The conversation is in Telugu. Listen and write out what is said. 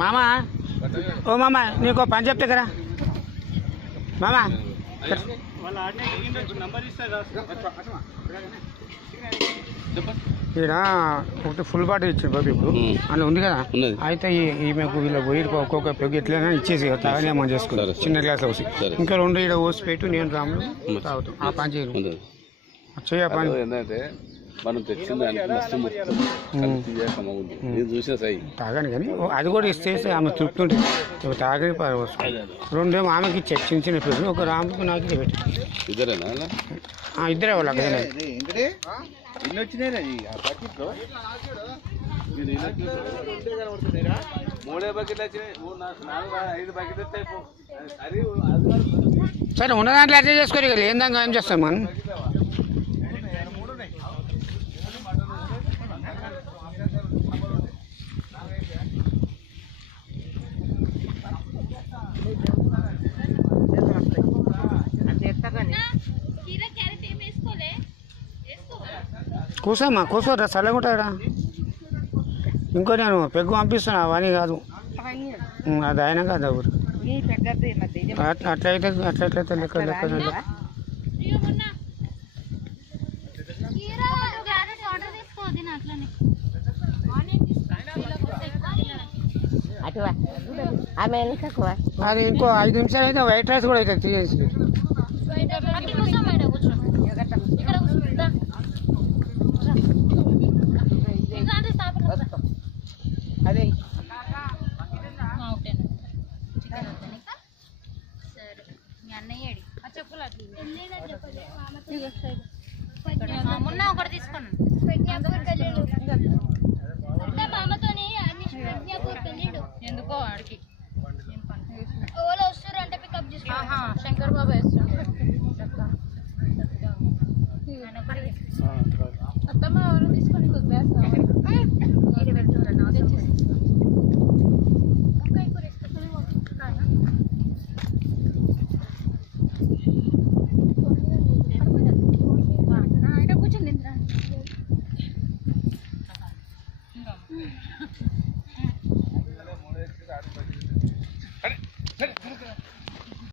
మామా ఓ మామా నీకు పని చెప్తే కదా మామా ఇక్కడ ఒకటి ఫుల్ బాటిల్ ఇచ్చింది బాబు ఇప్పుడు అలా ఉంది కదా అయితే ఈమెకు వీళ్ళ పోయి ఒక్కొక్క పెగ్గు ఎట్లయినా ఇచ్చేసి తాగలేమని చేసుకుంటారు చిన్న గ్లాస్ పోసి ఇంకా 2 ఇక్కడ పోసి పెట్టి నేను రాములు తాగుతాం ఆ పని చేయరు చేయ పని మనం తెచ్చింది చూసిన సై తాగాను కానీ అది కూడా ఇస్తే ఆమె తృప్తుంటుంది తాగని 2 ఆమెకి ఇచ్చే చిన్న చిన్న పెగ్గు ఒక రాముకు నాకు పెట్టి ఇద్దరేనా ఇద్దరే వాళ్ళు అక్కడ సరే ఉన్న దాంట్లో అట్లా చేసుకోరు కదా ఏం దాకా ఏం చేస్తాం మనం కూర్చోమ్మా కూర్చోరా చల్లగుంటాడా ఇంకో నేను పెగ్గు పంపిస్తున్నా అవన్నీ కాదు అది అయినా కాదు ఎవరు అట్లయితే అట్లయితే లెక్క లెక్క అది ఇంకో 5 నిమిషాలు అయితే వైట్ రైస్ కూడా అవుతుంది తీసేసి అదే మొన్న ఒకటి తీసుకున్నాను ఎందుకో ఆడికి ఓలో వస్తారు అంటే పికప్ చేసుకున్నా శంకర్ బాబా వేస్తాడు అత్తమ్మ ఎవరు తీసుకొని గ్లాస్